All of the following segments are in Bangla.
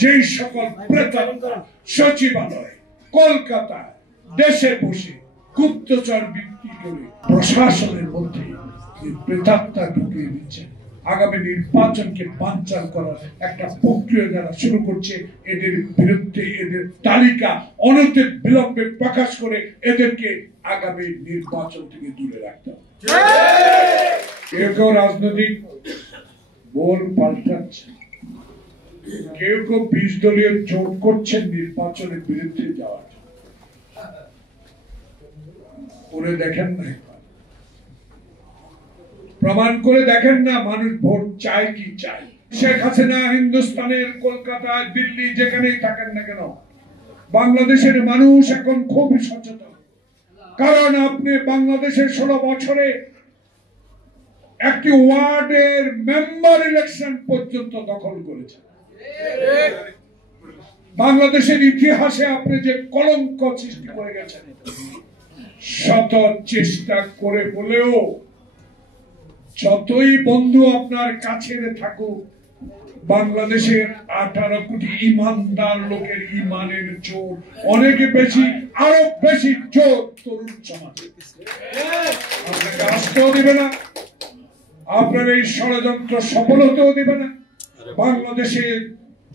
যেই সকল প্রেতাত্মা সচিবালয় কলকাতায় দেশে বসে গুপ্তচর বিক্রি করে প্রশাসনের মধ্যে প্রেতাত্মা ঢুকিয়ে দিচ্ছে, আগামী নির্বাচনকে বানচাল করার একটা প্রক্রিয়া যারা শুরু করছে, এদের বিরুদ্ধে এদের তালিকা অনতি বিলম্বে প্রকাশ করে এদেরকে আগামী নির্বাচন থেকে দূরে রাখতে হবে। কেউ রাজনৈতিক বল পাল্টাচ্ছে, কেউ 20 দলীয় জোট করছেন নির্বাচনের বিরুদ্ধে যাওয়ার জন্য। করে দেখেন না, প্রমাণ করে দেখেন না মানুষ ভোট চায় কি চায়। শেখ হাসিনা হিন্দুস্তানের কলকাতায় দিল্লি যেখানেই থাকেন না কেন, বাংলাদেশের মানুষ এখন খুবই সচেতন। কারণ আপনি বাংলাদেশের 16 বছরে একটি ওয়ার্ডের মেম্বার ইলেকশন পর্যন্ত দখল করেছেন। বাংলাদেশের ইতিহাসে আপনি যে কলঙ্ক সৃষ্টি করে গেছেন, শত চেষ্টা করে বলেও যতই বন্ধু আপনার কাছে থাকুক, বাংলাদেশের 18 কোটি ইমানদার লোকের ইমানের জোর অনেক বেশি, আরো বেশি জোর তরুণ সমাজে। আপনাকে আসতেও দিবে না, আপনার এই ষড়যন্ত্র সফল হতেও দিবে না। বাংলাদেশের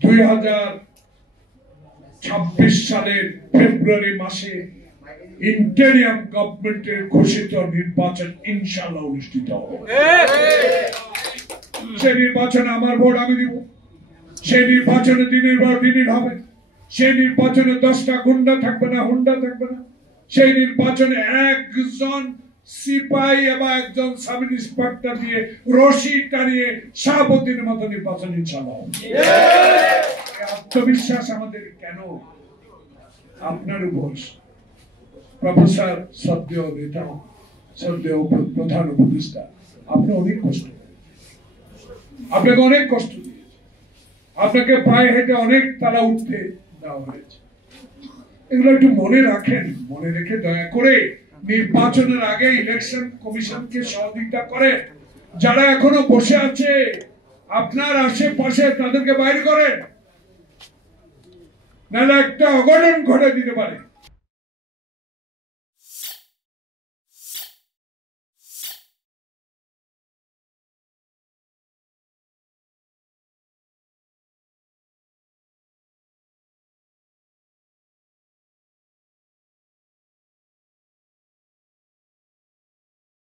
2026 সালের ফেব্রুয়ারি মাসে ইন্টেরিয়াম গভর্নমেন্টের ঘোষিত নির্বাচন ইনশাআল্লাহ অনুষ্ঠিত হবে। সেই নির্বাচনে আমার ভোট আমি দিব, সেই নির্বাচনে দিনের পর দিনের হবে, সেই নির্বাচনে 10টা গুন্ডা থাকবে না, হুন্ডা থাকবে না, সেই নির্বাচনে একজন সিপাহী এবং একজন সাব ইন্সপেক্টর দিয়ে রশি টানিয়ে শাহাবুদ্দিনের মতো নির্বাচন ইনশাআল্লাহ হবে। আত্মবিশ্বাস আমাদের কেন? আপনার উপর প্রফেসর শ্রদ্ধেয় নেতা, শ্রদ্ধেয় প্রধান উপদেষ্টা, আপনি অনেক কষ্ট, আপনাকে অনেক কষ্ট দিয়েছে, আপনাকে পায়ে হেঁটে অনেক তালা উঠতে দেওয়া হয়েছে। এগুলো একটু মনে রাখেন, মনে রেখে দয়া করে নির্বাচনের আগে ইলেকশন কমিশনকে সহযোগিতা করে। যারা এখনো বসে আছে আপনার আশেপাশে, তাদেরকে বাইরে করেন, নাহলে একটা অঘটন ঘটে দিতে পারে।